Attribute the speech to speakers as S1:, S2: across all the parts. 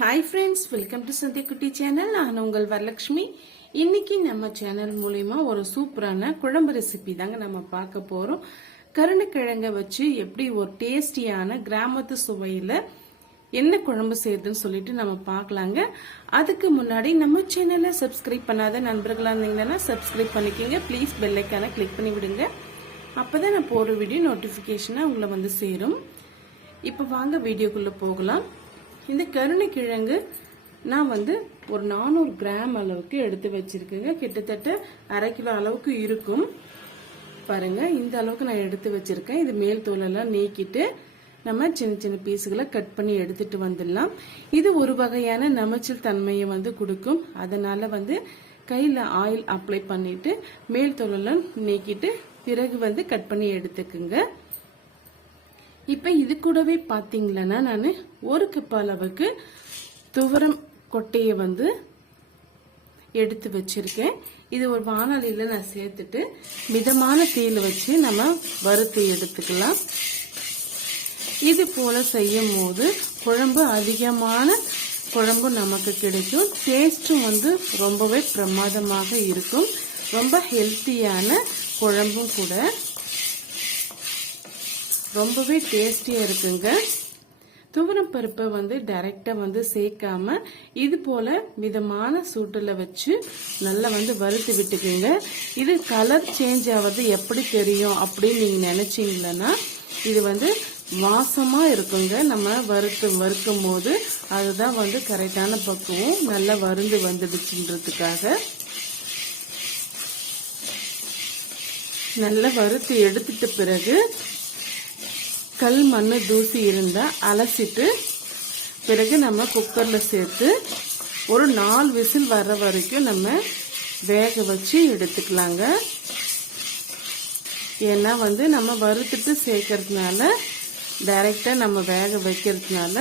S1: Hi friends welcome to Sandhiyakutti channel நான் உங்கள் வரலட்சுமி. இன்னைக்கு நம்ம சேனல் மூலயமா ஒரு சூப்பரான குழம்பு ரெசிபி தாங்க நம்ம பார்க்க போகிறோம் கருணைக்கிழங்க வச்சு எப்படி ஒரு டேஸ்டியான கிராமத்து சுவையில் என்ன குழம்பு செய்யுதுன்னு சொல்லிட்டு நம்ம பார்க்கலாங்க. அதுக்கு முன்னாடி நம்ம சேனலை சப்ஸ்கிரைப் பண்ணாத நண்பர்களாக இருந்தீங்கன்னா சப்ஸ்கிரைப் பண்ணிக்கோங்க. ப்ளீஸ் பெல்லைக்கான கிளிக் பண்ணி விடுங்க. அப்பதான் நான் போகிற வீடியோ நோட்டிஃபிகேஷனாக உங்களை வந்து சேரும். இப்போ வாங்க வீடியோக்குள்ளே போகலாம். இந்த கருணைக்கிழங்கு நான் வந்து ஒரு நானூறு கிராம் அளவுக்கு எடுத்து வச்சிருக்கேங்க. கிட்டத்தட்ட அரை கிலோ அளவுக்கு இருக்கும். பாருங்க இந்த அளவுக்கு நான் எடுத்து வச்சிருக்கேன். இது மேல் தோலெல்லாம் நீக்கிட்டு நம்ம சின்ன சின்ன பீஸுகளை கட் பண்ணி எடுத்துட்டு வந்துடலாம். இது ஒரு வகையான நமைச்சல் தன்மையை வந்து கொடுக்கும். அதனால வந்து கையில் ஆயில் அப்ளை பண்ணிட்டு மேல் தோலெல்லாம் நீக்கிட்டு பிறகு வந்து கட் பண்ணி எடுத்துக்குங்க. இப்போ இது கூடவே பார்த்தீங்களன்னா நான் ஒரு கப் அளவுக்கு துவரம் கொட்டையை வந்து எடுத்து வச்சிருக்கேன். இது ஒரு வானொலியில் நான் சேர்த்துட்டு மிதமான தீயில் வச்சு நம்ம வறுத்து எடுத்துக்கலாம். இது போல் செய்யும் போது குழம்பு அதிகமான குழம்பு நமக்கு கிடைக்கும். டேஸ்ட்டும் வந்து ரொம்பவே பிரமாதமாக இருக்கும். ரொம்ப ஹெல்த்தியான குழம்பும் கூட ரொம்பவே டேஸ்டியாக இருக்குங்க. துவரம் பருப்பை வந்து டைரெக்டாக வந்து சேர்க்காம இது போல மிதமான சூட்டில் வச்சு நல்லா வந்து வறுத்து விட்டுக்குங்க. இது கலர் சேஞ்ச் ஆகிறது எப்படி தெரியும் அப்படின்னு நீங்கள் நினச்சிங்களன்னா இது வந்து வாசமாக இருக்குங்க. நம்ம வறுத்து வறுக்கும் போது அதுதான் வந்து கரெக்டான பக்குவம். நல்லா வருந்து வந்துடுச்சுன்றதுக்காக. நல்லா வறுத்து எடுத்துட்ட பிறகு கல் மண் தூசி இருந்தால் அலசிட்டு பிறகு நம்ம குக்கரில் சேர்த்து ஒரு நாலு விசில் வர்ற வரைக்கும் நம்ம வேக வச்சு எடுத்துக்கலாங்க. ஏன்னா வந்து நம்ம வறுத்துட்டு சேர்க்கறதுனால டைரெக்டாக நம்ம வேக வைக்கிறதுனால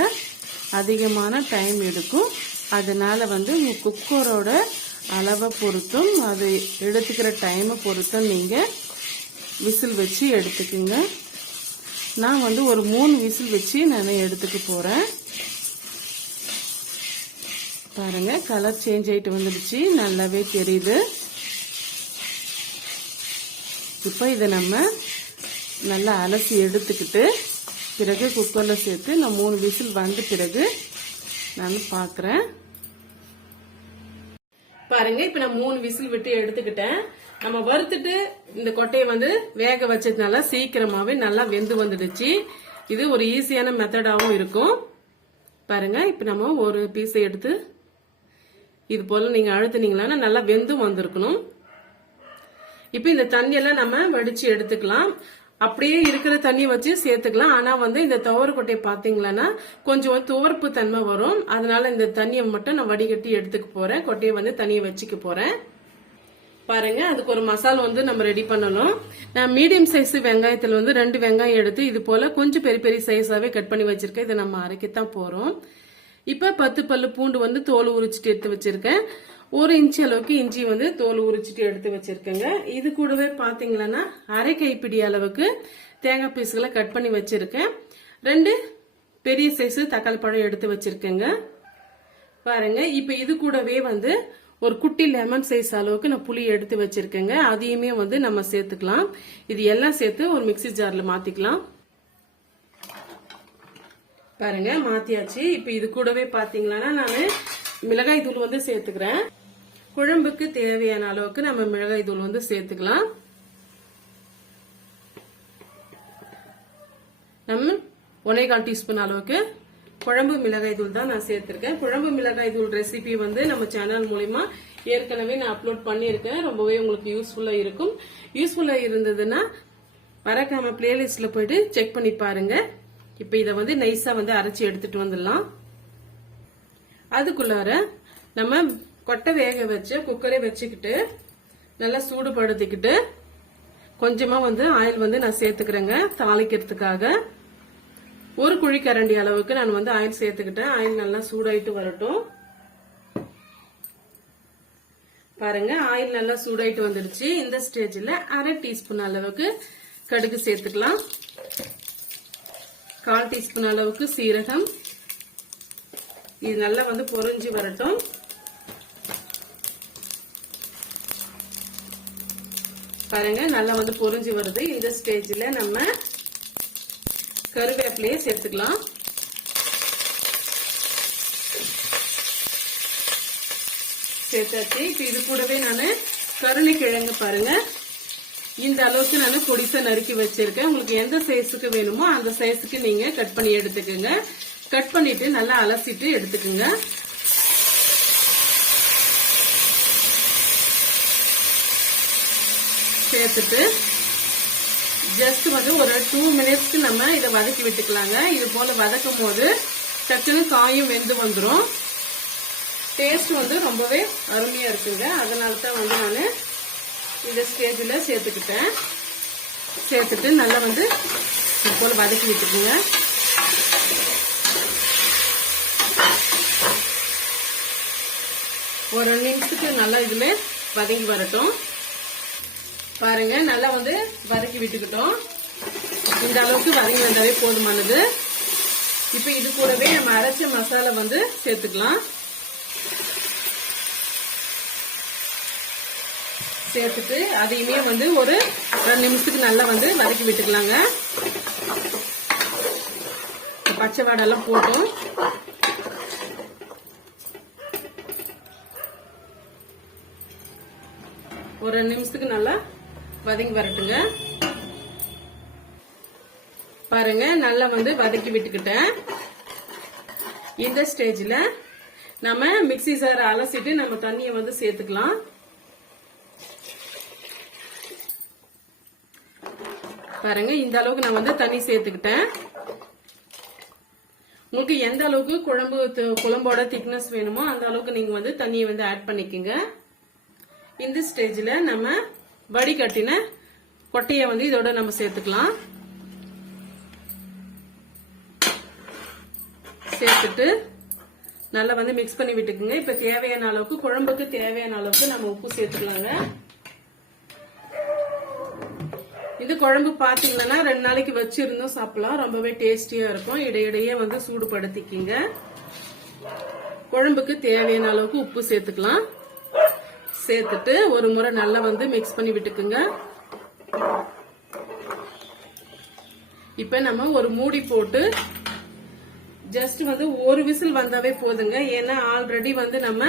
S1: அதிகமான டைம் எடுக்கும். அதனால் வந்து உங்கள் குக்கரோட அளவை பொறுத்தும் அது எடுத்துக்கிற டைமை பொறுத்தும் நீங்கள் விசில் வச்சு எடுத்துக்குங்க. நான் வந்து ஒரு மூணு விசில் வச்சு நான் எடுத்துக்க போகிறேன் பாருங்க கலர் சேஞ்ச் ஆகிட்டு வந்துடுச்சு. நல்லாவே தெரியுது. இப்போ இதை நம்ம நல்லா அலசி எடுத்துக்கிட்டு பிறகு குக்கரில் சேர்த்து நான் மூணு விசில் வந்த பிறகு நான் பார்க்குறேன் பாருங்க இப்போ நான் மூணு விசில் விட்டு எடுத்துக்கிட்டேன். நம்ம வறுத்துட்டு இந்த கொட்டையை வந்து வேக வச்சதுனால சீக்கிரமாவே நல்லா வெந்து வந்துடுச்சு. இது ஒரு ஈஸியான மெத்தடாகவும் இருக்கும். பாருங்க இப்ப நம்ம ஒரு பீஸை எடுத்து இது போல நீங்க அழுத்துனீங்களா நல்லா வெந்தும் வந்திருக்கணும். இப்ப இந்த தண்ணியெல்லாம் நம்ம வடிச்சு எடுத்துக்கலாம். அப்படியே இருக்கிற தண்ணி வச்சு சேர்த்துக்கலாம். ஆனா வந்து இந்த துவர கொட்டையை பாத்தீங்களன்னா கொஞ்சம் துவர்ப்பு தன்மை வரும். அதனால இந்த தண்ணியை மட்டும் நான் வடிகட்டி எடுத்துக்க போறேன். கொட்டையை வந்து தனியை வச்சுக்க போறேன். பாருங்க அதுக்கு ஒரு மசாலா வந்து நம்ம ரெடி பண்ணணும். நான் மீடியம் சைஸ் வெங்காயத்தில் வந்து ரெண்டு வெங்காயம் எடுத்து இது போல கொஞ்சம் பெரிய பெரிய சைஸாவே கட் பண்ணி வச்சிருக்கேன். இதை நம்ம அரைக்கத்தான் போறோம். இப்ப பத்து பல்லு பூண்டு வந்து தோல் உரிச்சிட்டு எடுத்து வச்சிருக்கேன். ஒரு இன்ச் அளவுக்கு இஞ்சி வந்து தோல் உரிச்சிட்டு எடுத்து வச்சிருக்கேங்க. இது கூடவே பாத்தீங்கன்னா அரை கைப்பிடி அளவுக்கு தேங்காய் பீஸ்களை கட் பண்ணி வச்சிருக்கேன். ரெண்டு பெரிய சைஸ் தக்காளி பழம் எடுத்து வச்சிருக்கேங்க. பாருங்க இப்ப இது கூடவே வந்து ஒரு குட்டி லெமன் சைஸ் அளவுக்கு நான் புளி எடுத்து வச்சிருக்கேங்க. அதையுமே வந்து நம்ம சேர்த்துக்கலாம். இது எல்லாம் சேர்த்து ஒரு மிக்சி ஜார்ல மாத்திக்கலாம். பாருங்க மாத்தியாச்சு. இப்ப இது கூடவே பாத்தீங்கன்னா நான் மிளகாய் தூள் வந்து சேர்த்துக்கிறேன். குழம்புக்கு தேவையான அளவுக்கு நம்ம மிளகாய் தூள் வந்து சேர்த்துக்கலாம். நம்ம ஒன்னே கால் டீஸ்பூன் அளவுக்கு குழம்பு மிளகாய் தூள் தான் நான் சேர்த்திருக்கேன். குழம்பு மிளகாய் தூள் ரெசிபி வந்து நம்ம சேனல் மூலிமா ஏற்கனவே நான் அப்லோட் பண்ணியிருக்கேன். ரொம்பவே உங்களுக்கு யூஸ்ஃபுல்லா இருக்கும். யூஸ்ஃபுல்லா இருந்ததுன்னா மறக்காம பிளேலிஸ்ட்ல போயிட்டு செக் பண்ணி பாருங்க. இப்ப இதை வந்து நைஸா வந்து அரைச்சி எடுத்துட்டு வந்துடலாம். அதுக்குள்ளார நம்ம கொட்டை வேக வச்சு குக்கரே வச்சுக்கிட்டு நல்லா சூடுபடுத்திக்கிட்டு கொஞ்சமா வந்து ஆயில் வந்து நான் சேர்த்துக்கிறேங்க. தாளிக்கிறதுக்காக. ஒரு குழிக்கரண்டி அளவுக்கு நான் வந்து ஆயில் சேர்த்துக்கிட்டேன். ஆயில் நல்லா சூடாயிட்டு வரட்டும். பாருங்க ஆயில் நல்லா சூடாயிட்டு வந்துடுச்சு. இந்த ஸ்டேஜில் அரை டீஸ்பூன் அளவுக்கு கடுகு சேர்த்துக்கலாம். கால் டீஸ்பூன் அளவுக்கு சீரகம். இது நல்லா வந்து பொரிஞ்சு வரட்டும். பாருங்க நல்லா வந்து பொரிஞ்சு வருது. இந்த ஸ்டேஜில் நம்ம கருவேப்பிலையை சேர்த்துக்கலாம் சேர்த்தாச்சு. இப்போ இது கூடவே நான் கருணைக்கிழங்கு பாருங்க. இந்த அளவுக்கு நான் பொடிசை நறுக்கி வச்சிருக்கேன். உங்களுக்கு எந்த சைஸுக்கு வேணுமோ அந்த சைஸுக்கு நீங்க கட் பண்ணி எடுத்துக்கோங்க. கட் பண்ணிட்டு நல்லா அலசிட்டு எடுத்துக்கோங்க. சேர்த்துட்டு ஜஸ்ட் வந்து ஒரு டூ மினிட்ஸ்க்கு நம்ம இதை வதக்கி விட்டுக்கலாங்க. இது போல் வதக்கும் போது டக்குன்னு காயும் வெந்து வந்துடும் டேஸ்ட் வந்து ரொம்பவே அருமையாக இருக்குங்க. அதனால தான் வந்து நான் இந்த ஸ்டேஜில் சேர்த்துக்கிட்டேன். சேர்த்துட்டு நல்லா வந்து இது போல் வதக்கி விட்டுக்குங்க. ஒரு நிமிஷத்துக்கு நல்லா இதுல வதங்கி வரட்டும். பாருங்க நல்லா வந்து வதக்கி விட்டுக்கிட்டோம். இந்த அளவுக்கு வதங்கி வந்தாலே போதுமானது. இப்போ இது கூடவே நம்ம அரைச்ச மசாலா வந்து சேர்த்துக்கலாம். சேர்த்துட்டு அதையுமே வந்து ஒரு ரெண்டு நிமிஷத்துக்கு நல்லா வந்து வதக்கி விட்டுக்கலாங்க. பச்சை வாடெல்லாம் போட்டும். ஒரு ரெண்டு நிமிஷத்துக்கு நல்லா வதங்கி வரட்டுங்க. பாருங்க நல்லா வந்து வதக்கி விட்டுக்கிட்டேன். இந்த ஸ்டேஜில் நம்ம மிக்ஸி சார் அலசிட்டு நம்ம தண்ணியை வந்து சேர்த்துக்கலாம். பாருங்க இந்த அளவுக்கு நான் வந்து தண்ணி சேர்த்துக்கிட்டேன். உங்களுக்கு எந்த அளவுக்கு குழம்பு குழம்போட திக்னஸ் வேணுமோ அந்த அளவுக்கு நீங்க வந்து தண்ணியை வந்து ஆட் பண்ணிக்கோங்க. இந்த ஸ்டேஜில் நம்ம வடிகட்டின கொட்டையை வந்து இதோட நம்ம சேர்த்துக்கலாம். சேர்த்துட்டு நல்லா வந்து மிக்ஸ் பண்ணி விட்டுக்குங்க. இப்ப தேவையான அளவுக்கு குழம்புக்கு தேவையான அளவுக்கு நம்ம உப்பு சேர்த்துக்கலாங்க. இது குழம்பு பாத்தீங்கன்னா ரெண்டு நாளைக்கு வச்சிருந்தோம் சாப்பிடலாம். ரொம்பவே டேஸ்டியா இருக்கும். இடையிடையே வந்து சூடுபடுத்திக்கிங்க. குழம்புக்கு தேவையான அளவுக்கு உப்பு சேர்த்துக்கலாம். சேர்த்துட்டு ஒரு முறை நல்லா வந்து மிக்ஸ் பண்ணி விட்டுக்குங்க. இப்ப நம்ம ஒரு மூடி போட்டு ஜஸ்ட் வந்து ஒரு விசில் வந்தாவே போதுங்க. ஏன்னா ஆல்ரெடி வந்து நம்ம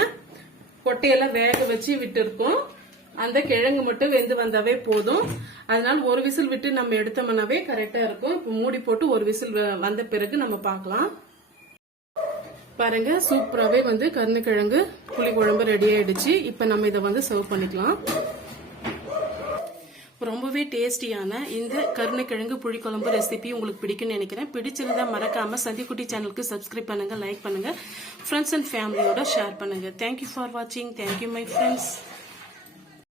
S1: கொட்டையெல்லாம் வேக வச்சு விட்டுருக்கோம். அந்த கிழங்கு மட்டும் வெந்து வந்தாவே போதும். அதனால ஒரு விசில் விட்டு நம்ம எடுத்தோம்னாவே கரெக்டா இருக்கும். இப்போ மூடி போட்டு ஒரு விசில் வ- வந்த பிறகு நம்ம பார்க்கலாம். பாருங்க சூப்பராகவே வந்து கருணைக்கிழங்கு புளி குழம்பு ரெடி ஆயிடுச்சு. இப்போ நம்ம இதை வந்து சர்வ் பண்ணிக்கலாம். ரொம்பவே டேஸ்டியான இந்த கருணைக்கிழங்கு புளிக்குழம்பு ரெசிபி உங்களுக்கு பிடிக்கும்னு நினைக்கிறேன். பிடிச்சிருந்தா மறக்காம சந்திக்குட்டி சேனலுக்கு சப்ஸ்கிரைப் பண்ணுங்க லைக் பண்ணுங்க. ஃப்ரெண்ட்ஸ் அண்ட் ஃபேமிலியோட ஷேர் பண்ணுங்க. தேங்க்யூ ஃபார் வாட்சிங் தேங்க்யூ மை ஃப்ரெண்ட்ஸ்